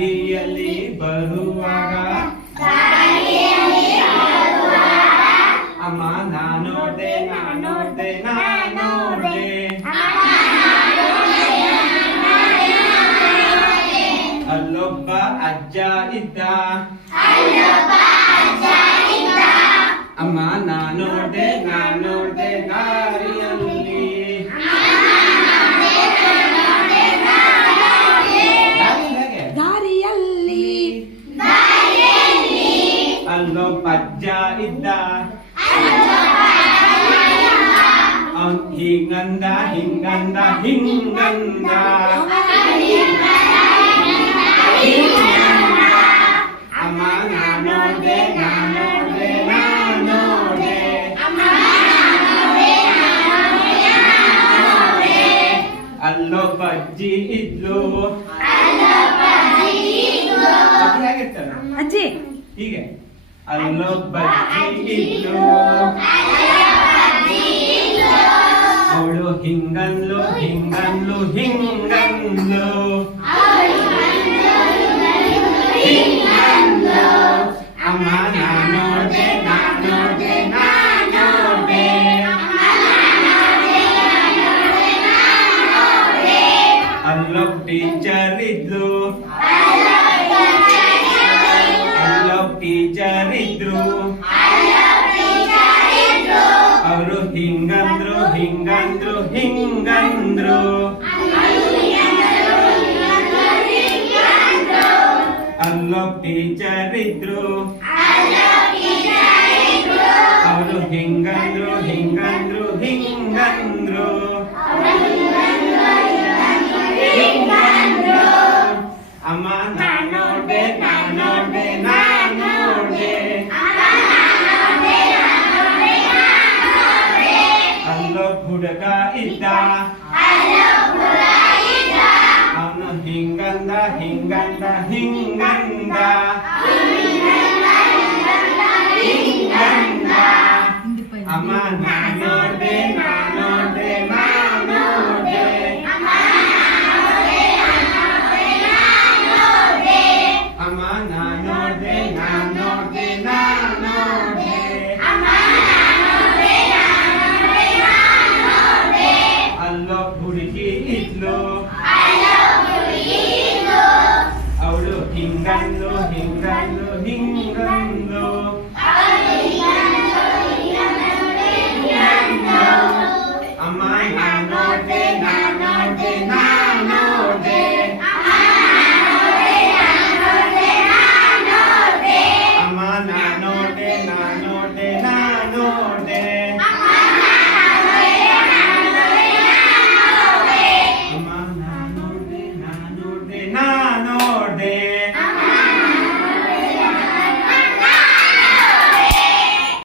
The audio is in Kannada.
ದಾರಿಯಲ್ಲಿ ಬರುವಾಗ ಅಮ್ಮ ನಾನೋಡೆ ನಾನೋಡೆ ನಾನೋಡೆ ಅಲ್ಲೊಬ್ಬ ಅಜ್ಜ ಇದ್ದ ಅಮ್ಮ ನಾನೋಡೆ ನಾನೋಡೆ ದಾರಿಯಲ್ಲಿ ಅಲ್ಲೊಬ್ಬ ಅಜ್ಜ ಇದ್ದ ಹಿಂಗಂದ ಹಿಂಗಂದ ಹಿಂಗಂದ ಅಮ್ಮ ನಾನೋಡೆ ನಾನೋಡೆ ನಾನೋಡೆ ಅಲ್ಲೊಬ್ಬ ಅಜ್ಜಿ ಇದ್ಲು ಹೇಗಿರ್ತಾರ ಅಜ್ಜಿ ಹೀಗೆ ಅಲ್ಲೊಬ್ಬ ಅಜ್ಜಿ ಇದ್ಲು ಅವಳು ಹಿಂಗಂದ್ಲು ಹಿಂಗಂದ್ಲು ಹಿಂಗಂದ್ಲು ಅಮ್ಮ ನಾನೋಡೆ ನಾನೋಡೆ ನಾನೋಡೆ ಅಲ್ಲೊಬ್ಬ ಟೀಚರ್ ಇದ್ಲು ಅಲ್ಲೊಬ್ಬ ಟೀಚರ್ ಇದ್ರು ಅವರು ಹಿಂಗಂದ್ರು ಹಿಂಗಂದ್ರು ಹಿಂಗಂದ್ರು ಅಲ್ಲೊಬ್ಬ ಟೀಚರ್ ಇದ್ರು ಅವರು ಹಿಂಗಂದ್ರು ಹಿಂಗಂದ್ರು ಹಿಂಗಂದ್ರು ಅಮ್ಮ ನಾನೋಡೆ ನಾನೋಡೆ ನಾನೋಡೆ ಅಲ್ಲೊಬ್ಬ ಹುಡುಗ ಇದ್ದ ಅವನು ಹಿಂಗಂದ ಹಿಂಗಂದ ಹಿಂಗಂದ ಹಿಂಗಂದ ಅಮ್ಮ ನಾನೋಡೆ ನಾನೋಡೆ ನಾನೋಡೆ ಅಮ್ಮ ನಾನೋಡೆ ನಾನೋಡೆ ನಾನೋಡೆ ಅಲ್ಲೊಬ್ಬ ಹುಡುಗಿ ಇದ್ಲು